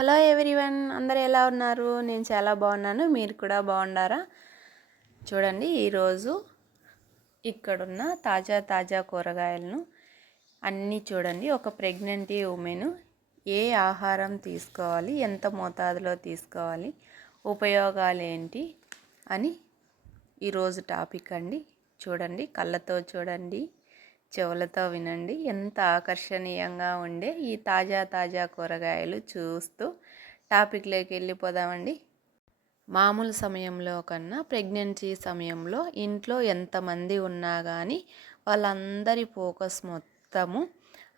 Hello everyone అందరు ఎలా ఉన్నారు? నేను చాలా బాగున్నాను. మీరు కూడా బాగున్నారా చూడండి ఈరోజు ఇక్కడున్న తాజా తాజా కూరగాయలను అన్నీ చూడండి. ఒక ప్రెగ్నెంటీ ఉమెన్ ఏ ఆహారం తీసుకోవాలి? ఎంత మోతాదులో తీసుకోవాలి? ఉపయోగాలు ఏంటి? అని ఈరోజు టాపిక్ అండి. చూడండి కళ్ళతో చూడండి. చెవులతో వినండి. ఎంత ఆకర్షణీయంగా ఉండే ఈ తాజా తాజా కూరగాయలు చూస్తూ టాపిక్లోకి వెళ్ళిపోదామండి. మామూలు సమయంలో కన్నా ప్రెగ్నెన్సీ సమయంలో ఇంట్లో ఎంతమంది ఉన్నా కానీ వాళ్ళందరి ఫోకస్ మొత్తము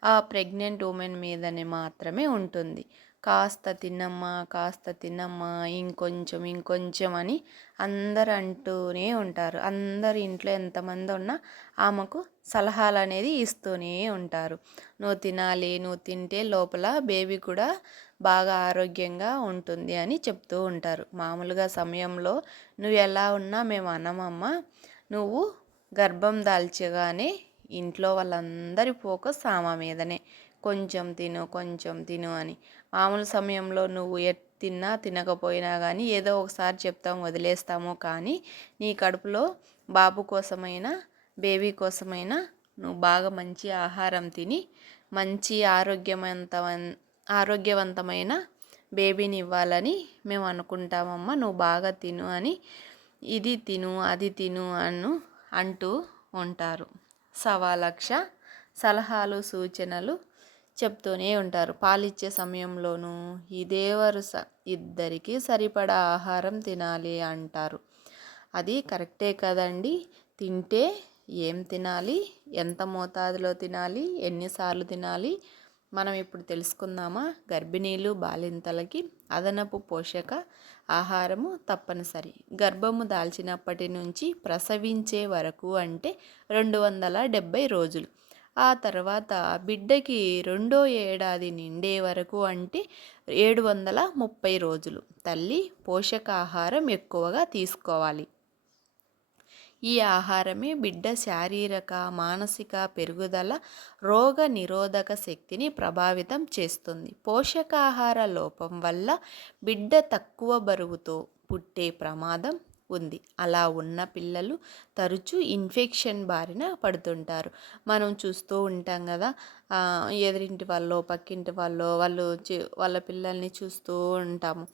ఆ ప్రెగ్నెంట్ ఉమెన్ మీదనే మాత్రమే ఉంటుంది. కాస్త తిన్నమ్మా కాస్త తిన్నమ్మా ఇంకొంచెం ఇంకొంచెం అని అందరు అంటూనే ఉంటారు. అందరు ఇంట్లో ఎంతమంది ఉన్నా ఆమెకు సలహాలు అనేది ఇస్తూనే ఉంటారు. నువ్వు తినాలి నువ్వు తింటే లోపల బేబీ కూడా బాగా ఆరోగ్యంగా ఉంటుంది అని చెప్తూ ఉంటారు. మామూలుగా సమయంలో నువ్వు ఎలా ఉన్నా మేము అన్నమమ్మ నువ్వు గర్భం దాల్చగానే ఇంట్లో వాళ్ళందరి ఫోకస్ ఆమె మీదనే. కొంచెం తిను కొంచెం తిను అని. మామూలు సమయంలో నువ్వు ఎట్ తిన్నా తినకపోయినా కానీ ఏదో ఒకసారి చెప్తాం వదిలేస్తాము. కానీ నీ కడుపులో బాబు కోసమైనా బేబీ కోసమైనా నువ్వు బాగా మంచి ఆహారం తిని మంచి ఆరోగ్యవంతవం ఆరోగ్యవంతమైన బేబీని ఇవ్వాలని మేము అనుకుంటామమ్మా. నువ్వు బాగా తిను అని ఇది తిను అది తిను అను అంటూ ఉంటారు. సవా లక్ష సలహాలు సూచనలు చెప్తూనే ఉంటారు. పాలిచ్చే సమయంలోనూ ఇదే వరుస ఇద్దరికీ సరిపడా ఆహారం తినాలి అంటారు. అది కరెక్టే కదండి. తింటే ఏం తినాలి? ఎంత మోతాదులో తినాలి? ఎన్నిసార్లు తినాలి? మనం ఇప్పుడు తెలుసుకుందామా? గర్భిణీలు బాలింతలకి అదనపు పోషక ఆహారము తప్పనిసరి. గర్భము దాల్చినప్పటి నుంచి ప్రసవించే వరకు అంటే రెండు వందల డెబ్భై రోజులు. ఆ తర్వాత బిడ్డకి రెండో ఏడాది నిండే వరకు అంటే ఏడు వందల ముప్పై రోజులు. తల్లి పోషకాహారం ఎక్కువగా తీసుకోవాలి. ఈ ఆహారమే బిడ్డ శారీరక మానసిక పెరుగుదల రోగ నిరోధక శక్తిని ప్రభావితం చేస్తుంది. పోషకాహార లోపం వల్ల బిడ్డ తక్కువ బరువుతో పుట్టే ప్రమాదం ఉంది. అలా ఉన్న పిల్లలు తరచూ ఇన్ఫెక్షన్ బారిన పడుతుంటారు. మనం చూస్తూ ఉంటాం కదా ఎదురింటి వాళ్ళు పక్కింటి వాళ్ళు వాళ్ళు వాళ్ళ పిల్లల్ని చూస్తూ ఉంటాము.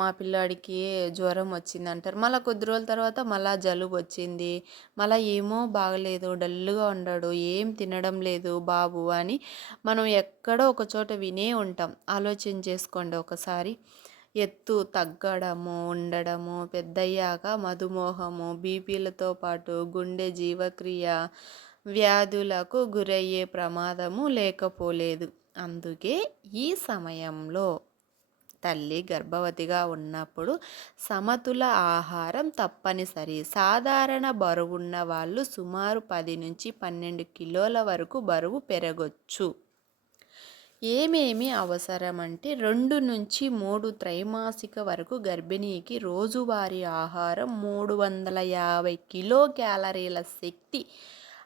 మా పిల్లాడికి జ్వరం వచ్చింది అంటారు మళ్ళీ కొద్ది రోజుల తర్వాత మళ్ళీ జలుబు వచ్చింది. మళ్ళీ ఏమో బాగలేదు డల్గా ఉన్నాడు ఏం తినడం లేదు బాబు అని మనం ఎక్కడో ఒక చోట వినే ఉంటాం. ఆలోచన చేసుకోండి ఒకసారి. ఎత్తు తగ్గడము ఉండడము పెద్దయ్యాక మధుమేహము బీపీలతో పాటు గుండె జీవక్రియ వ్యాధులకు గురయ్యే ప్రమాదము లేకపోలేదు. అందుకే ఈ సమయంలో తల్లి గర్భవతిగా ఉన్నప్పుడు సమతుల ఆహారం తప్పనిసరి. సాధారణ బరువున్న వాళ్ళు సుమారు పది నుంచి పన్నెండు కిలోల వరకు బరువు పెరగొచ్చు. ఏమేమి అవసరం అంటే రెండు నుంచి మూడు త్రైమాసిక వరకు గర్భిణీకి రోజువారీ ఆహారం మూడు వందల యాభై కిలో క్యాలరీల శక్తి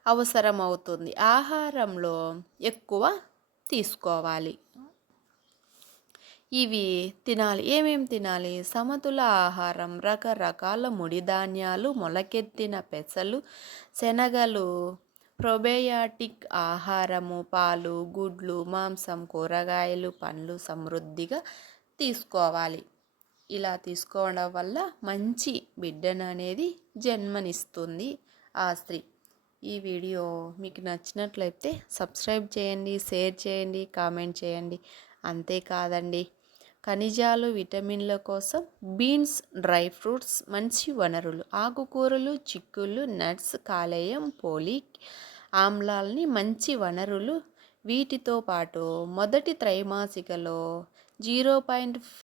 అవసరమవుతుంది. ఆహారంలో ఎక్కువ తీసుకోవాలి. ఇవి తినాలి. ఏమేమి తినాలి? సమతుల ఆహారం రకరకాల ముడి ధాన్యాలు మొలకెత్తిన పెసలు శనగలు ప్రొబయాటిక్ ఆహారము పాలు గుడ్లు మాంసం కూరగాయలు పండ్లు సమృద్ధిగా తీసుకోవాలి. ఇలా తీసుకోవడం వల్ల మంచి బిడ్డను అనేది జన్మనిస్తుంది ఆ స్త్రీ. ఈ వీడియో మీకు నచ్చినట్లయితే సబ్స్క్రైబ్ చేయండి షేర్ చేయండి కామెంట్ చేయండి. అంతేకాదండి. ఖనిజాలు విటమిన్ల కోసం బీన్స్ డ్రై ఫ్రూట్స్ మంచి వనరులు ఆకుకూరలు చిక్కుళ్ళు నట్స్ కాలేయం పోలిక్ ఆమ్లాల్ని మంచి వనరులు. వీటితో పాటు మొదటి త్రైమాసికలో జీరో పాయింట్